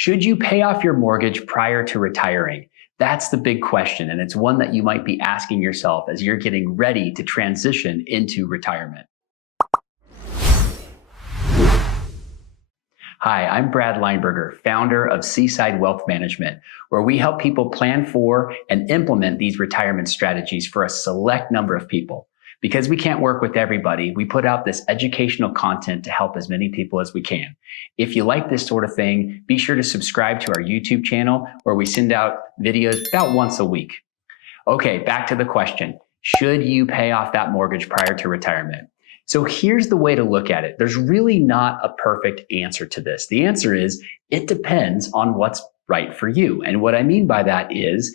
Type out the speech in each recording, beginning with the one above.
Should you pay off your mortgage prior to retiring? That's the big question, and it's one that you might be asking yourself as you're getting ready to transition into retirement. Hi, I'm Brad Lineberger, founder of Seaside Wealth Management, where we help people plan for and implement these retirement strategies for a select number of people. Because we can't work with everybody, we put out this educational content to help as many people as we can. If you like this sort of thing, be sure to subscribe to our YouTube channel where we send out videos about once a week. Okay, back to the question. Should you pay off that mortgage prior to retirement? So here's the way to look at it. There's really not a perfect answer to this. The answer is it depends on what's right for you. And what I mean by that is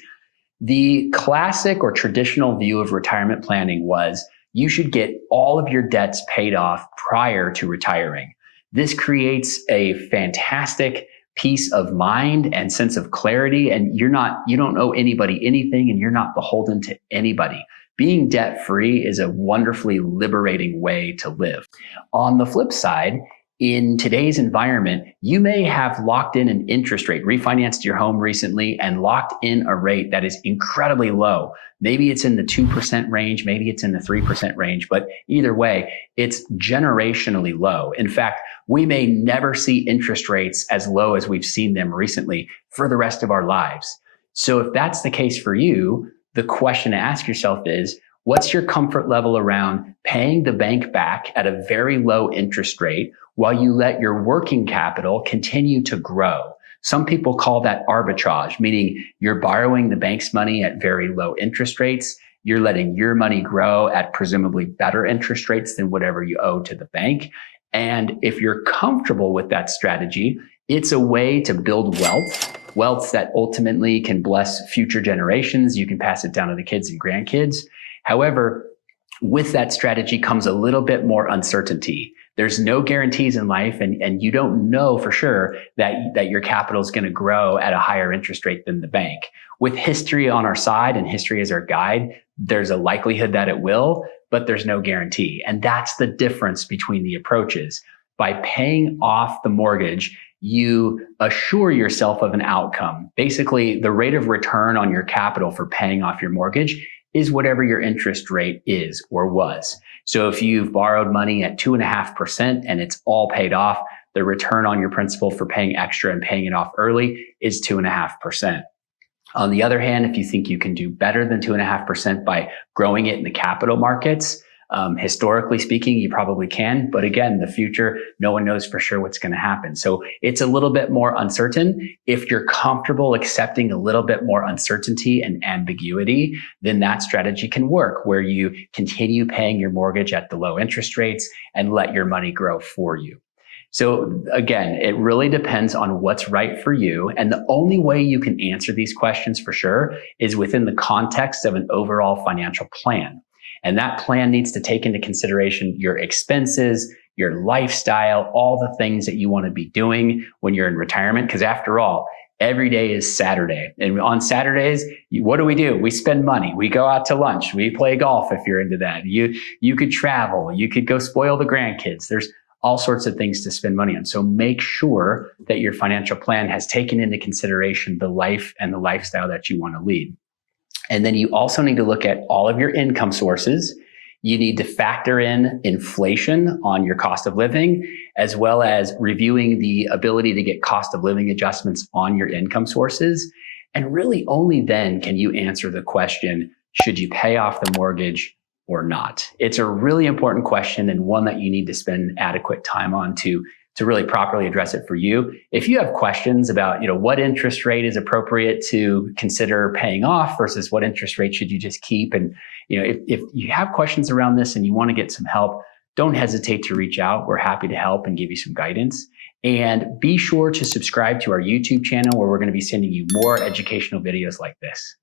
the classic or traditional view of retirement planning was you should get all of your debts paid off prior to retiring. This creates a fantastic peace of mind and sense of clarity, and you don't owe anybody anything, and you're not beholden to anybody. Being debt-free is a wonderfully liberating way to live. On the flip side, in today's environment, you may have locked in an interest rate, refinanced your home recently and locked in a rate that is incredibly low. Maybe it's in the 2% range, maybe it's in the 3% range, but either way, it's generationally low. In fact, we may never see interest rates as low as we've seen them recently for the rest of our lives. So if that's the case for you, the question to ask yourself is, what's your comfort level around paying the bank back at a very low interest rate while you let your working capital continue to grow? Some people call that arbitrage, meaning you're borrowing the bank's money at very low interest rates. You're letting your money grow at presumably better interest rates than whatever you owe to the bank. And if you're comfortable with that strategy, it's a way to build wealth that ultimately can bless future generations. You can pass it down to the kids and grandkids. However, with that strategy comes a little bit more uncertainty. There's no guarantees in life, and you don't know for sure that your capital is going to grow at a higher interest rate than the bank. With history on our side and history as our guide, there's a likelihood that it will, but there's no guarantee. And that's the difference between the approaches. By paying off the mortgage, you assure yourself of an outcome. Basically, the rate of return on your capital for paying off your mortgage is whatever your interest rate is or was. So if you've borrowed money at 2.5% and it's all paid off, the return on your principal for paying extra and paying it off early is 2.5%. On the other hand, if you think you can do better than 2.5% by growing it in the capital markets, historically speaking, you probably can. But again, the future, no one knows for sure what's going to happen. So it's a little bit more uncertain. If you're comfortable accepting a little bit more uncertainty and ambiguity, then that strategy can work, where you continue paying your mortgage at the low interest rates and let your money grow for you. So again, it really depends on what's right for you. And the only way you can answer these questions for sure is within the context of an overall financial plan. And that plan needs to take into consideration your expenses, your lifestyle, all the things that you want to be doing when you're in retirement. Because after all, every day is Saturday. And on Saturdays, what do? We spend money. We go out to lunch. We play golf if you're into that. You could travel. You could go spoil the grandkids. There's all sorts of things to spend money on. So make sure that your financial plan has taken into consideration the life and the lifestyle that you want to lead. And then you also need to look at all of your income sources. You need to factor in inflation on your cost of living, as well as reviewing the ability to get cost of living adjustments on your income sources. And really only then can you answer the question, should you pay off the mortgage or not? It's a really important question, and one that you need to spend adequate time on to really properly address it for you. If you have questions about, what interest rate is appropriate to consider paying off versus what interest rate should you just keep, and if you have questions around this and you want to get some help, don't hesitate to reach out. We're happy to help and give you some guidance. And be sure to subscribe to our YouTube channel, where we're going to be sending you more educational videos like this.